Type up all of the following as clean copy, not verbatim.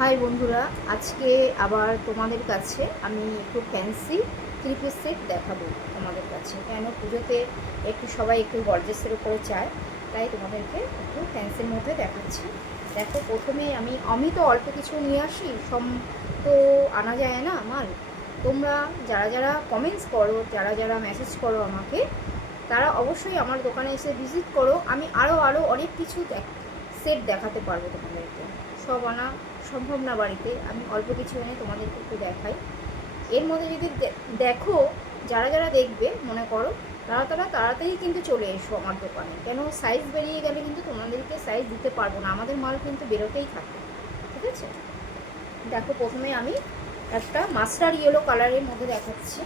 High বন্ধুরা, আজকে আবার তোমাদের কাছে আমি একটু ফ্যান্সি থ্রি পিস সেট দেখাবো তোমাদের কাছে। কেন পুজোতে সবাই একটু গর্জেসের উপরে চায়, তাই তোমাদেরকে একটু ফ্যান্সির মধ্যে দেখাচ্ছি। দেখো, প্রথমে আমি তো অল্প কিছু নিয়ে আসি, সব তো আনা যায় না মাল। তোমরা যারা যারা কমেন্টস করো, যারা যারা মেসেজ করো আমাকে, তারা অবশ্যই আমার দোকানে এসে ভিজিট করো। আমি আরও অনেক কিছু সেট দেখাতে পারবো তোমাদেরকে। সব আনা সম্ভব না বাড়িতে, আমি অল্প কিছু এনে তোমাদেরকে একটু দেখাই। এর মধ্যে যদি দেখো, যারা যারা দেখবে মনে করো, তারা তারা তাড়াতাড়ি কিন্তু চলে এসো আমার দোকানে। কেন, সাইজ বেরিয়ে গেলে কিন্তু তোমাদেরকে সাইজ দিতে পারবো না, আমাদের মাল কিন্তু বেরোতেই থাকে। ঠিক আছে, দেখো প্রথমে আমি একটা মাস্টার ইয়েলো কালারের মধ্যে দেখাচ্ছি,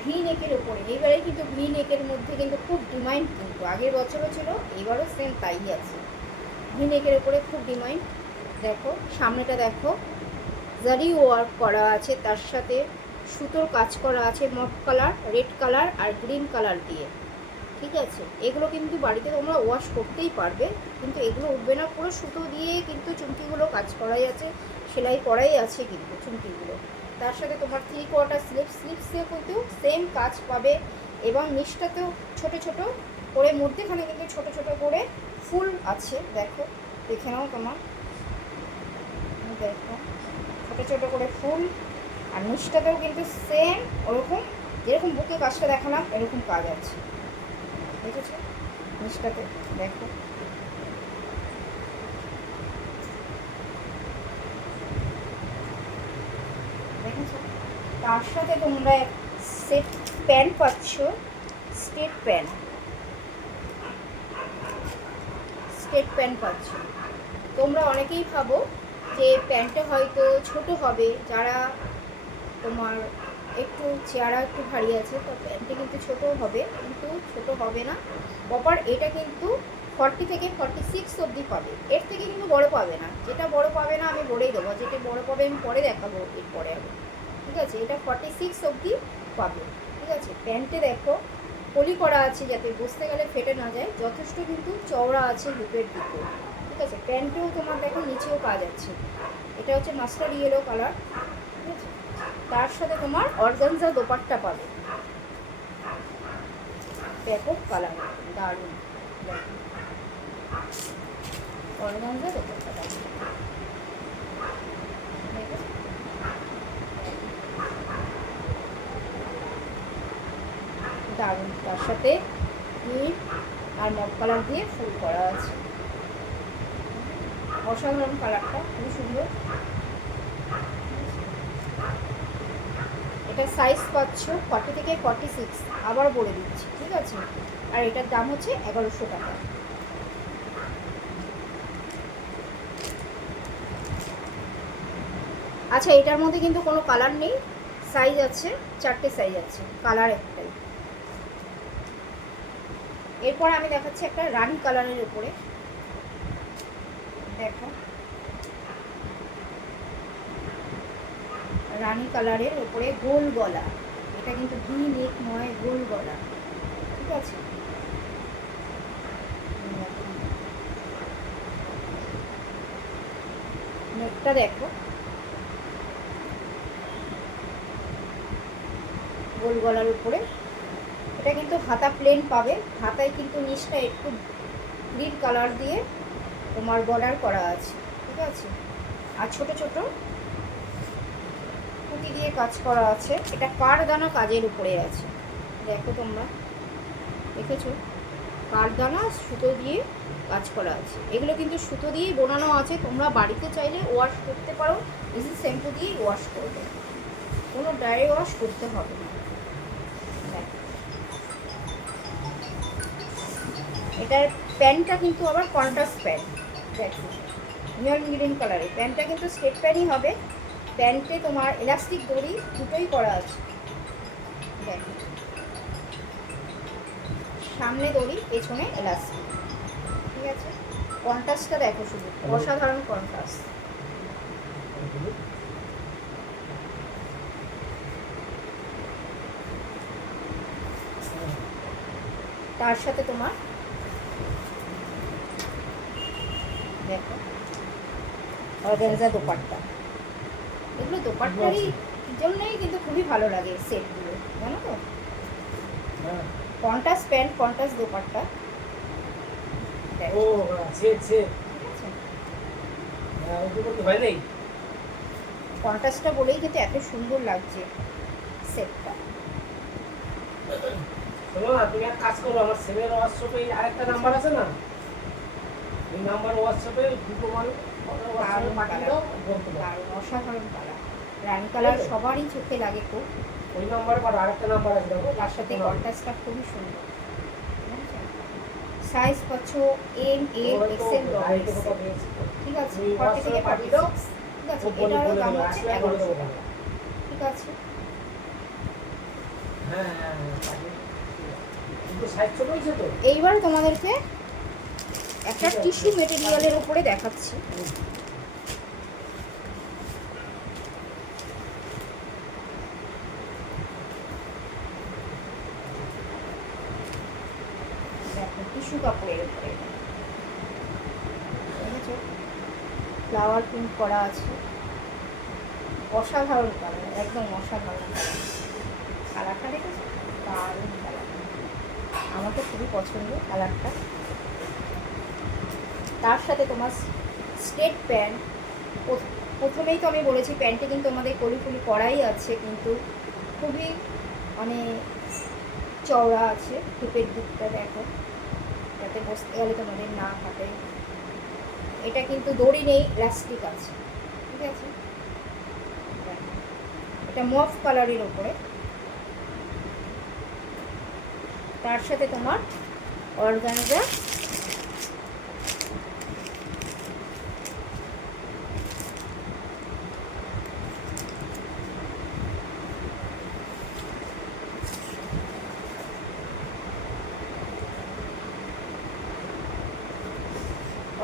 ভি নেকের ওপরে। এইবারে কিন্তু ভি নেকের মধ্যে কিন্তু খুব ডিমান্ড, কিন্তু আগের বছরও ছিল, এবারও সেম তাই আছে। ভি নেকের ওপরে খুব ডিমান্ড। দেখো সামনেটা দেখো, জারি ওয়ার্ক করা আছে, তার সাথে সুতোর কাজ করা আছে, মফ কালার, রেড কালার আর গ্রিন কালার দিয়ে। ঠিক আছে, এগুলো কিন্তু বাড়িতে তোমরা ওয়াশ করতেই পারবে, কিন্তু এগুলো উঠবে না। পুরো সুতো দিয়ে কিন্তু চুমকিগুলো কাজ করাই আছে, সেলাই করাই আছে কিন্তু চুমকিগুলো। তার সাথে তোমার 3/4 স্লিপসে কিন্তু সেম কাজ পাবে, এবং নিচটাতেও ছোট ছোট করে, মধ্যেখানে কিন্তু ছোট ছোট করে ফুল আছে। দেখো, দেখে নাও তোমার, দেখো ছোটো ছোটো করে ফুল। আর নিচটাতেও কিন্তু সেম ওরকম, যেরকম বুকে কাজটা দেখালাম এরকম কাজ আছে, দেখেছো নিচটাতে? দেখো, দেখেছো? তার সাথে তোমরা সেট প্যান্ট পাচ্ছ, স্টেট প্যান্ট, স্টেট প্যান্ট পাচ্ছ। তোমরা অনেকেই ভাবো যে প্যান্টটা হয়তো ছোট হবে, যারা তোমার একটু চেহারা একটু ভারী আছে, তো প্যান্টটা কিন্তু ছোটো হবে, কিন্তু ছোটো হবে না। প্রপার এটা কিন্তু 40 থেকে 46 অবধি পাবে, এর থেকে কিন্তু বড় পাবে না। যেটা বড় পাবে না আমি বলেই দেবো, যেটা বড় পাবে আমি পরে দেখাবো, এরপরে আমি। ঠিক আছে, এটা 46 অবধি পাবে। ঠিক আছে, প্যান্টে দেখো পলি করা আছে, যাতে বসতে গেলে ফেটে না যায়, যথেষ্ট কিন্তু চওড়া আছে লুপের দিকে। ঠিক আছে, প্যান্টেও তোমার দেখো নিচেও কাজ আছে। এটা হচ্ছে মাস্টার ইয়েলো কালার। ঠিক আছে, তার সাথে তোমার অর্গানজা দোপাট্টা পাবে, ব্যাপক কালার, দারুণ। অর্গানজা দোপাট্টা পাবে, দারুণ। তার সাথে নীল আর মগ কালার দিয়ে ফুল করা আছে, অসাধারণ কালারটা, খুবই সুন্দর। এটা সাইজ পাচ্ছ 40 থেকে 46, আবার বলে দিচ্ছি। ঠিক আছে, আর এটার দাম হচ্ছে 1100 টাকা। আচ্ছা, এটার মধ্যে কিন্তু কোনো কালার নেই, সাইজ আছে 4টে, সাইজ আছে, কালার একটাই। এরপরে আমি দেখাচ্ছি একটা রানি কালারের উপরে, দেখো রানি কালারের উপরে গোল গলা। এটা কিন্তু ভি নেক নয়, গোল গলা। ঠিক আছে, নেকটা দেখো, গোল গলার উপরে। এটা কিন্তু হাতা প্লেন পাবে, হাতায় কিন্তু নিচটা একটু গ্রিন কালার দিয়ে তোমার বর্ডার করা আছে। ঠিক আছে, আর ছোট ছোট পুঁতি দিয়ে কাজ করা আছে। এটা কারদানা কাজের উপরে আছে, দেখো তোমরা, দেখেছো? কারদানা সুতো দিয়ে কাজ করা আছে। এগুলো কিন্তু সুতো দিয়েই বোনানো আছে, তোমরা বাড়িতে চাইলে ওয়াশ করতে পারো, ইজি শ্যাম্পু দিয়েই ওয়াশ করবে, কোনো ড্রাই ওয়াশ করতে হবে না। এটার প্যান্টটা কিন্তু আবার কন্ট্রাস্ট প্যান্ট, দেখো নিয়ন গ্রিন কালারের। প্যান্টটা কিন্তু স্টেট প্যান্টই হবে, প্যান্টে তোমার ইলাস্টিক দড়ি দুটোই করা আছে। দেখো, সামনে দড়ি, পেছনে ইলাস্টিক। ঠিক আছে, কন্ট্রাস্টটা দেখো, শুধু অসাধারণ কন্ট্রাস্ট। তার সাথে তোমার দেখো অর্গানজা দোপাট্টা। এগুলো দোপাট্টারই জন্যই কিন্তু খুবই ভালো লাগে সেটগুলো, জানো তো। Contrast pant, contrast dupatta. ও সেট সেট, ঠিক আছে, ওটা করতে ভাই নেই। কন্ট্রাস্টটা বলেই কিন্তু এত সুন্দর লাগছে সেটটা। শোনো না, তুমি এক কাজ করো, আমার সেভেন হোয়াটসঅ্যাপে আরেকটা নাম্বার আছে না, এই নাম্বার হোয়াটসঅ্যাপে দুটো মাল হোয়াটসঅ্যাপে পাঠিয়ে দাও, বলতে পারো। দারুণ অসাধারণ কালার, রানী কালার সবারই চোখে লাগে খুব। ওই নাম্বারে পারো, আরেকটা নাম্বার আছে দেখো, তার সাথে কন্ট্রাস্টটা খুবই সুন্দর। সাইজ পাচ্ছ M, L, XL, double XL. ঠিক আছে, 40 থেকে 46। ঠিক আছে, এটারও দাম হচ্ছে 1100 টাকা। ঠিক আছে, হ্যাঁ হ্যাঁ হ্যাঁ, কিন্তু সাইজ ছোট হয়েছে তো। এইবার তোমাদেরকে একটা টিস্যু মেটেরিয়ালের উপরে দেখাচ্ছি। দেখো টিস্যু কাপড়ের উপরে দেখেছো, ফ্লাওয়ার প্রিন্ট করা আছে। অসাধারণ কালার, একদম অসাধারণ কালার। কালারটা দেখেছো, দারুণ কালার, আমার তো খুবই পছন্দ কালারটা। তার সাথে তোমার স্ট্রেট প্যান্ট। প্রথমেই তো আমি বলেছি প্যান্টে কিন্তু আমাদের কলিফুলি করাই আছে, কিন্তু খুবই মানে চওড়া আছে। হিপের দিকটা দেখো, যাতে বসতে গেলে তোমাদের না হাঁটে। এটা কিন্তু দড়ি নেই, ইলাস্টিক আছে। ঠিক আছে, এটা মফ কালারের ওপরে। তার সাথে তোমার অর্গানজা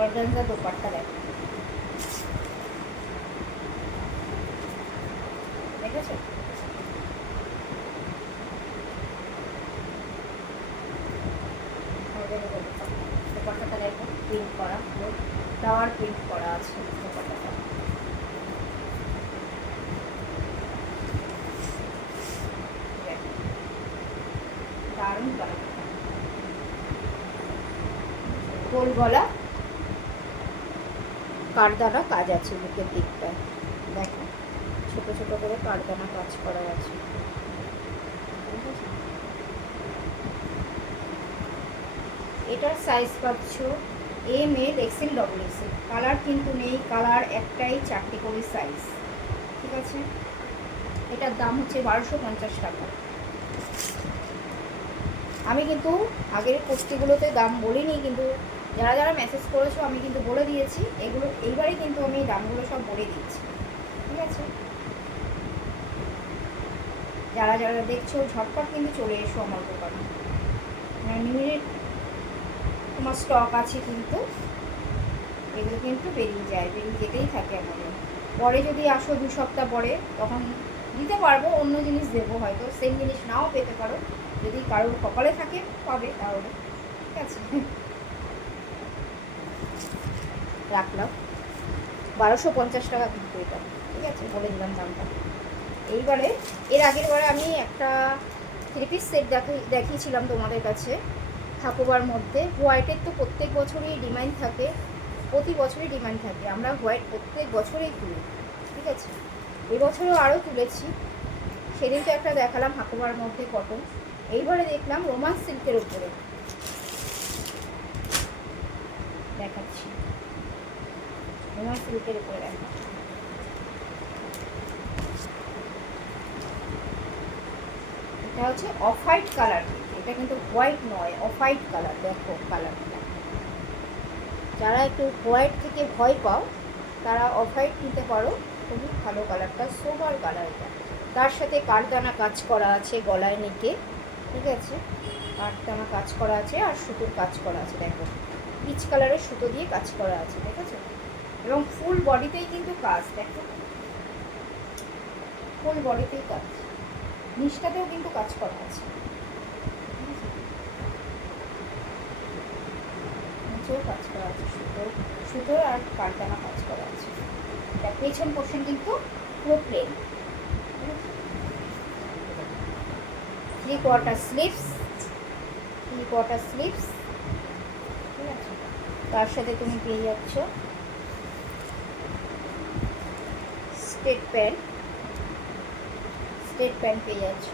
অর্গানজা দোপাট্টা দেখো, দেখেছো। দোপাট্টাটা দেখো, প্রিন্ট করা, ফ্লাওয়ার প্রিন্ট করা আছে দোপাট্টাটা। দারুণ কালার, গোল গলা, কারদানা কাজ আছে বুকের দিকটায়। দেখো ছোট ছোট করে কারদানা কাজ করা আছে। এটার সাইজ পাচ্ছ M, L, XL, double Excel. Colour কিন্তু নেই, কালার একটাই, 4টে করে সাইজ। ঠিক আছে, এটার দাম হচ্ছে 1250 টাকা। আমি কিন্তু আগের কুর্তিগুলোতে দাম বলিনি, কিন্তু যারা যারা মেসেজ করেছো আমি কিন্তু বলে দিয়েছি এগুলো। এইবারে কিন্তু আমি দামগুলো সব বলে দিয়েছি। ঠিক আছে, যারা যারা দেখছো ঝটপট কিন্তু চলে এসো আমার দোকানে। মিনিট তোমার স্টক আছে, কিন্তু এগুলো কিন্তু বেরিয়ে যায়, বেরিয়ে যেতেই থাকে আমাদের। পরে যদি আসো 2 সপ্তাহ পরে, তখন দিতে পারবো, অন্য জিনিস দেবো, হয়তো সেম জিনিস নাও পেতে পারো। যদি কারোর কপালে থাকে পাবে, তাহলে ঠিক আছে। রাখলাম 1250 টাকা কিন্তু এটা। ঠিক আছে, বলে দিলাম দামটা। এইবারে এর আগের বারে আমি একটা 3 পিস সেট দেখিয়েছিলাম তোমাদের কাছে ঠাকুরবার মধ্যে। হোয়াইটের তো প্রত্যেক বছরই ডিমান্ড থাকে, প্রতি বছরই ডিমান্ড থাকে, আমরা হোয়াইট প্রত্যেক বছরেই তুলি। ঠিক আছে, এবছরও আরও তুলেছি। সেদিনকে একটা দেখালাম ঠাকুরবার মধ্যে কটন। এইবারে দেখলাম রোমান সিল্কের উপরে দেখাচ্ছি, রোমান সিল্কের উপরে দেখাচ্ছি। এটা হচ্ছে অফ হোয়াইট কালার, এটা কিন্তু হোয়াইট নয়, অফ হোয়াইট কালার। দেখো কালারটা, যারা একটু হোয়াইট থেকে ভয় পাও তারা অফ হোয়াইট নিতে পারো, খুবই ভালো কালারটা, সোবার কালার এটা। তার সাথে কারদানা কাজ করা আছে গলায় নিকে। ঠিক আছে, কারদানা কাজ করা আছে আর সুতোর কাজ করা আছে। দেখো পিচ কালারের সুতো দিয়ে কাজ করা আছে, ঠিক আছে। এবং ফুল বডিতেই কিন্তু কাজ, দেখো ফুল বডিতেই কাজ, নিচটাতেও কিন্তু কাজ করা আছে, নিচেও কাজ করা আছে, সুতো আর কারদানা কাজ করা আছে। এটা পেছন পোর্শন কিন্তু পুরো প্লেন। 3/4 স্লিভস, 3/4 স্লিভস, ঠিক আছে। তার সাথে তুমি পেয়ে যাচ্ছ স্ট্রেট প্যান্ট, স্ট্রেট প্যান্ট পেয়ে যাচ্ছ,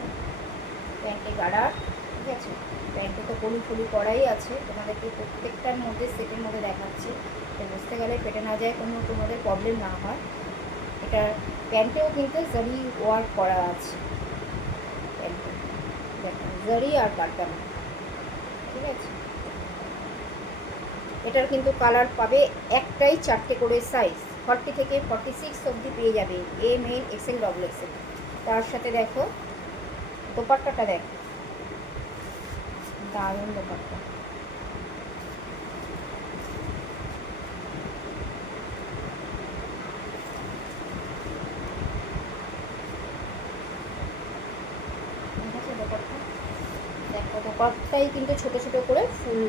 প্যান্টে গার্ডার, ঠিক আছে। প্যান্টে তো কলি ফলি করাই আছে, তোমাদেরকে প্রত্যেকটার মধ্যে সেটের মধ্যে দেখাচ্ছি, তো বুঝতে গেলে ফেটে না যায়, কোনো তোমাদের প্রবলেম না হয়। এটা প্যান্টেও কিন্তু জারি ওয়ার্ক করা আছে, প্যান্টে দেখো জারি আর কারদানা, ঠিক আছে। এটার কিন্তু কালার পাবে একটাই 4টে করে সাইজ, 40 থেকে 46 অবধি পেয়ে যাবে, M L XL double XL. তার সাথে দেখো দোপাট্টাটা দেখো, দারুণ দোপাট্টা, ঠিক আছে। দোপাট্টা দেখো, দোপাট্টাই কিন্তু ছোট ছোট করে ফুল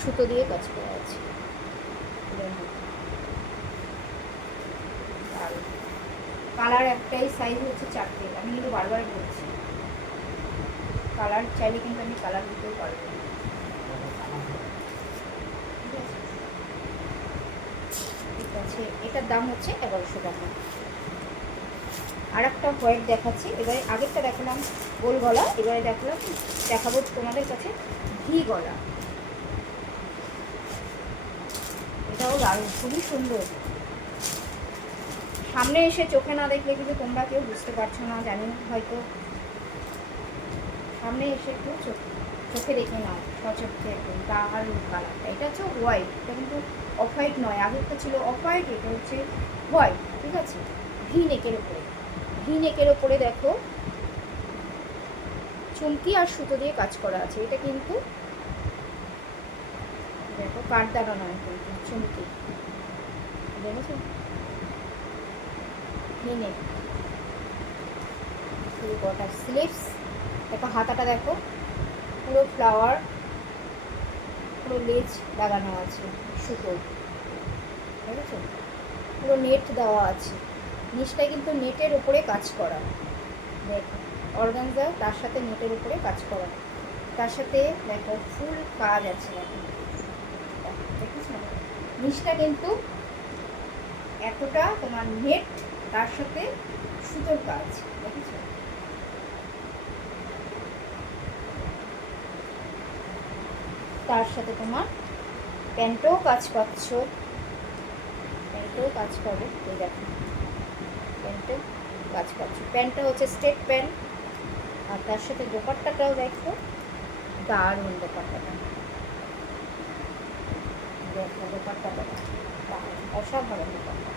সুতো দিয়ে কাজ করা আছে। আর কালার একটাই সাইজ হচ্ছে 4টে, আমি কিন্তু বারবার বলছি, কালার চাইলে কিন্তু আমি কালার দিতেও পারবো, ঠিক আছে। ঠিক আছে, এটার দাম হচ্ছে 1100 টাকা। আর একটা হোয়াইট দেখাচ্ছি, এবারে আগেরটা দেখালাম গোল গলা, এবারে দেখাবো তোমাদের কাছে ভি গলা। এটাও দারুণ, খুবই সুন্দর। সামনে এসে চোখে না দেখলে কিন্তু তোমরা কেউ বুঝতে পারছো না, জানি না, হয়তো সামনে এসে একটু চোখে দেখে নাও সচক্ষে দারুণ কালারটা। এটা হচ্ছে হোয়াইট, এটা কিন্তু অফ হোয়াইট নয়, আগেরটা ছিল অফ হোয়াইট, এটা হচ্ছে হোয়াইট, ঠিক আছে। ভি নেকের ওপরে, ভি নেকের ওপরে দেখো চুমকি আর সুতো দিয়ে কাজ করা আছে। এটা কিন্তু দেখো কারদানা নয়, কিন্তু চুমকি, দেখেছো, ভি নেক, 3/4 স্লিভস। দেখো হাতাটা দেখো পুরো ফ্লাওয়ার, পুরো লেজ লাগানো আছে সুতো, ঠিক আছে। পুরো নেট দেওয়া আছে, নিচটায় কিন্তু নেটের উপরে কাজ করা, দেখো অর্গানজা, তার সাথে নেটের উপরে কাজ করা, তার সাথে দেখো ফুল কাজ আছে, দেখেছো। নিচটা কিন্তু এতটা তোমার নেট, তার সাথে সুতোর কাজ, দেখেছো। তার সাথে তোমার প্যান্টেও কাজ পাচ্ছ, প্যান্টেও কাজ পাবে, এই দেখো প্যান্টেও কাজ পাচ্ছ। প্যান্টটা হচ্ছে স্ট্রেট প্যান্ট, আর তার সাথে দোপাট্টাটাও দেখো দারুণ, দোপাট্টাটা দেখো, দোপাট্টাটা দারুণ, অসাধারণ দোপাট্টা।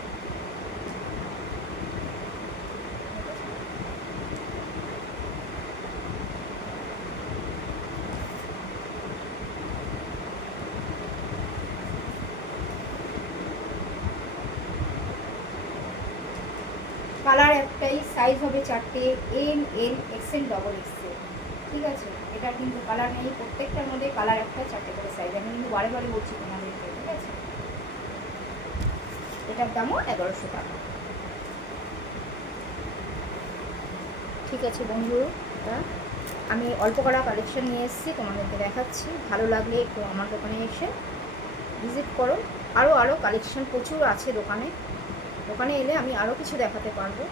কালার একটাই, সাইজ হবে 4টে, M L XL double XL, ঠিক আছে। এটা কিন্তু কালার নেই, প্রত্যেকটার মধ্যে কালার একটা 4টে করে সাইজ, আমি কিন্তু বারে বারে বলছি তোমাদেরকে, ঠিক আছে। এটার দামও 1100 টাকা, ঠিক আছে বন্ধুরা। আমি অল্প করা কালেকশন নিয়ে এসেছি, তোমাদেরকে দেখাচ্ছি, ভালো লাগলে একটু আমার দোকানে এসে ভিজিট করো। আরও কালেকশন প্রচুর আছে দোকানে, দোকানে এলে আমি আরও কিছু দেখাতে পারবো,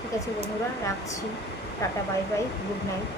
ঠিক আছে বন্ধুরা, রাখছি, tata, bye bye, good night.